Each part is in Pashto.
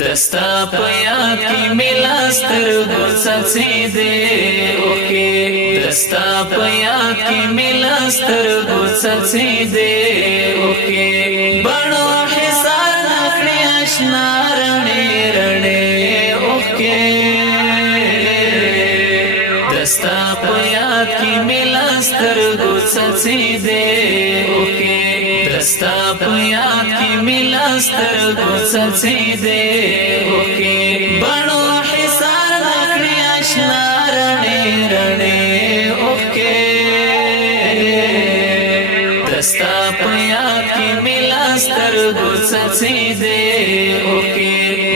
دستا په یاد کې ملا سترګو څڅېدې اوښکې دستا په یاد کې ملا سترګو څڅېدې اوښکې بڼو حصار نکړې اشنا رڼې رڼې اوښکې دستا په یاد کې ملا سترګو څڅېدې اوښکې دستا په یاد کې ملا سترګو څڅېدې اوښکې بڼو حصار نکړې اشنا رڼې رڼې اوښکې دستا په یاد کې ملا سترګو څڅېدې اوښکې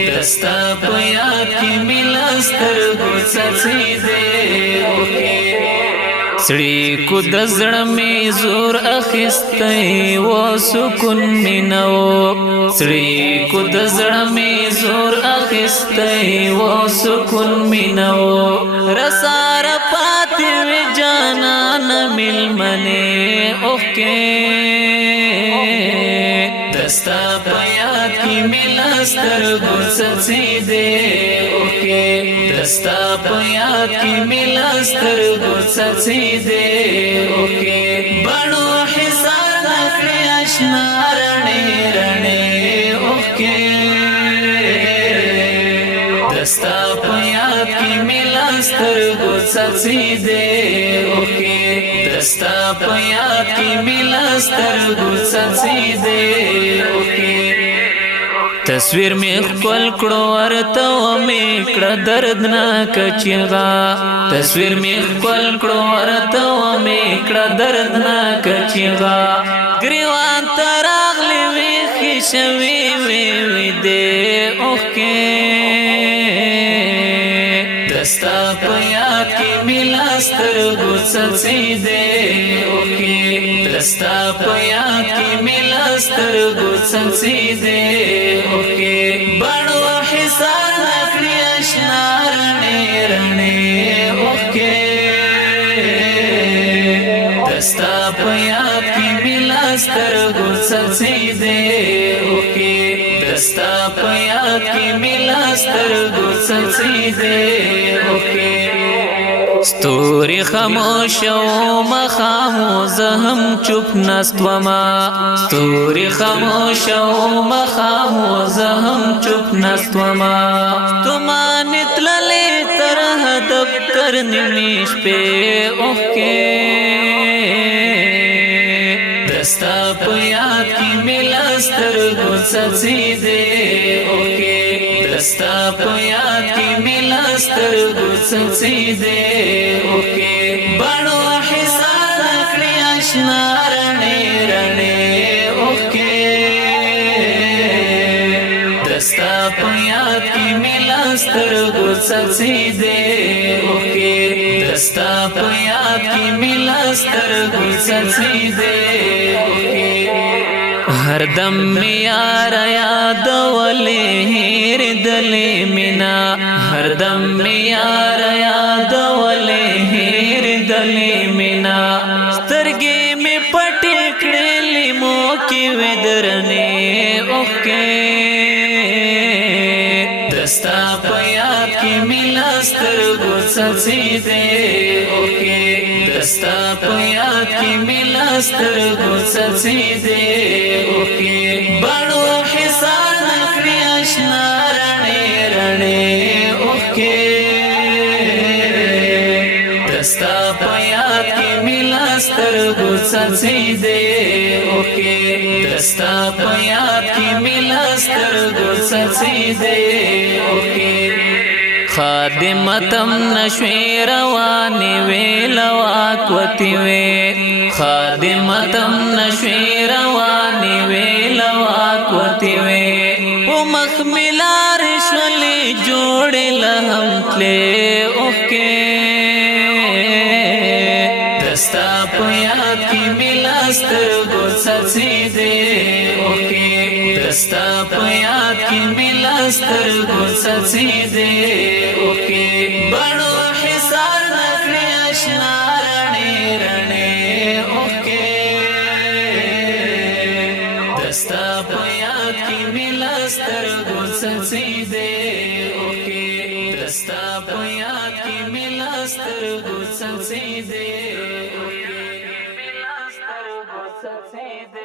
دستا په یاد کې ملا سترګو څڅېدې اوښکې سړی کو د زړه می زور اخیستی و سکون مینو سړی کو د زړه می زور اخیستی و سکون مینو رسار پاتې وی جانان ملمنه اوښکې دستا په یاد کې ملا سترګو څڅېدې اوښکې دستا په یاد کې ملا سترګو څڅېدې اوښکې بڼو حصار نکړې اشنا رڼې رڼې اوښکې دستا په یاد کې ملا سترګو څڅېدې اوښکې دستا په یاد کې ملا سترګو څڅېدې اوښکې تصویر می خپل کړو ورته و می کړه دردناک چیغه تصویر می خپل کړو ورته و می کړه دردناک چیغه ګریوان ته راغلی ویښې شوې وې دې اوښکې دستا په یاد کې ملا سترګو څڅېدې اوښکې دستا په یاد کې ملا سترګو څڅېدې اوښکې بڼو حصار نکړې اشنا رڼې رڼې اوښکې دستا په یاد کې ملا سترګو څڅېدې اوښکې دستا په یاد کې ملا سترګو څڅېدې اوښکې ستوري خاموش او مخامو زه هم چوپ ناست وما ستوري خاموش او مخامو زه هم چوپ ناست وما ستومان تللې تر هدف تر نیمې شپې اوښکې دستا په یاد کې ملا سترګو څڅېدې اوښکې دستا په یاد کې ملا سترګو څڅېدې اوښکې بڼو حصار نکړې اشنا رڼې رڼې اوښکې دستا په یاد کې ملا سترګو څڅېدې اوښکې دستا په یاد کې ملا سترګو څڅېدې اوښکې هر دم می یار یادولې هېر دلې مینا هر دم می یار یادولې هېر دلې مینا سترګې می پټې کړې لیمو کې ودرنې اوښکې دستا په یاد کې ملا سترګو څڅېدې اوښکې دستا په یاد کې ملا سترګو څڅېدې اوښکې بڼو حصار نکړې اشنا رڼې رڼې اوښکې دستا په یاد کې ملا سترګو څڅېدې اوښکې دستا په یاد کې ملا سترګو څڅېدې اوښکې خادمتم نشوی روانی وی لواکوتی وی خادمتم نشوی روانی وی لواکوتی وی پو مخملار شولی جوڑی لهم تلی اوښکې دستا په یاد کې ملا سترګو څڅېدې اوښکې دستا په یاد کې ملا سترګو څڅېدې اوښکې بڼو حصار نکړې اشنا رڼې رڼې اوښکې دستا په یاد کې ملا سترګو څڅېدې دے اوکے دستا په یاد کې ملا سترګو څڅې دې اوکے ملا سترګو څڅې دې